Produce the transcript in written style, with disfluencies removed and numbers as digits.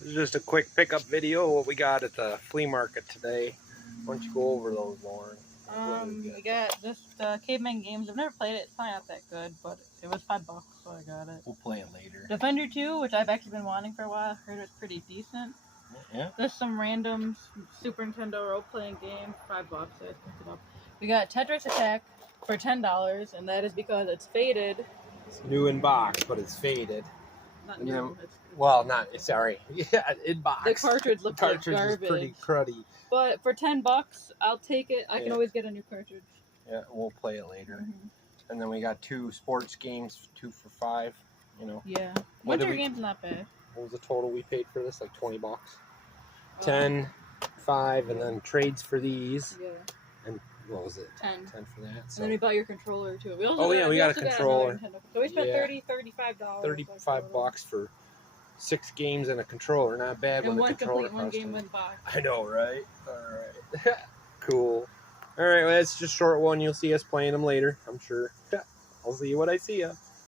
This is just a quick pickup video of what we got at the flea market today. Why don't you go over those, Lauren? We got just Caveman Games. I've never played it. It's probably not that good, but it was $5, so I got it. We'll play it later. Defender 2, which I've actually been wanting for a while. I heard it was pretty decent. Yeah. There's some random Super Nintendo role-playing game. $5, I picked it up. We got Tetris Attack for $10, and that is because it's faded. It's new in box, but it's faded. Not And new. then, well, not sorry. Yeah, in box. The cartridge looks like garbage. Is pretty cruddy. But for $10, I'll take it. I can always get a new cartridge. Yeah, we'll play it later. And then we got 2 sports games, 2 for $5. You know. Yeah. Winter game's not bad. What was the total we paid for this? Like $20. 10, 5, and then trades for these. Yeah. And what was it? 10 for that. So. And then we bought your controller too. We also we got a controller. So we spent $35. $35 for 6 games and a controller. Not bad and when the controller one game went by. I know, right? Alright. Cool. Alright, well, it's just a short one. You'll see us playing them later, I'm sure. I'll see you when I see ya.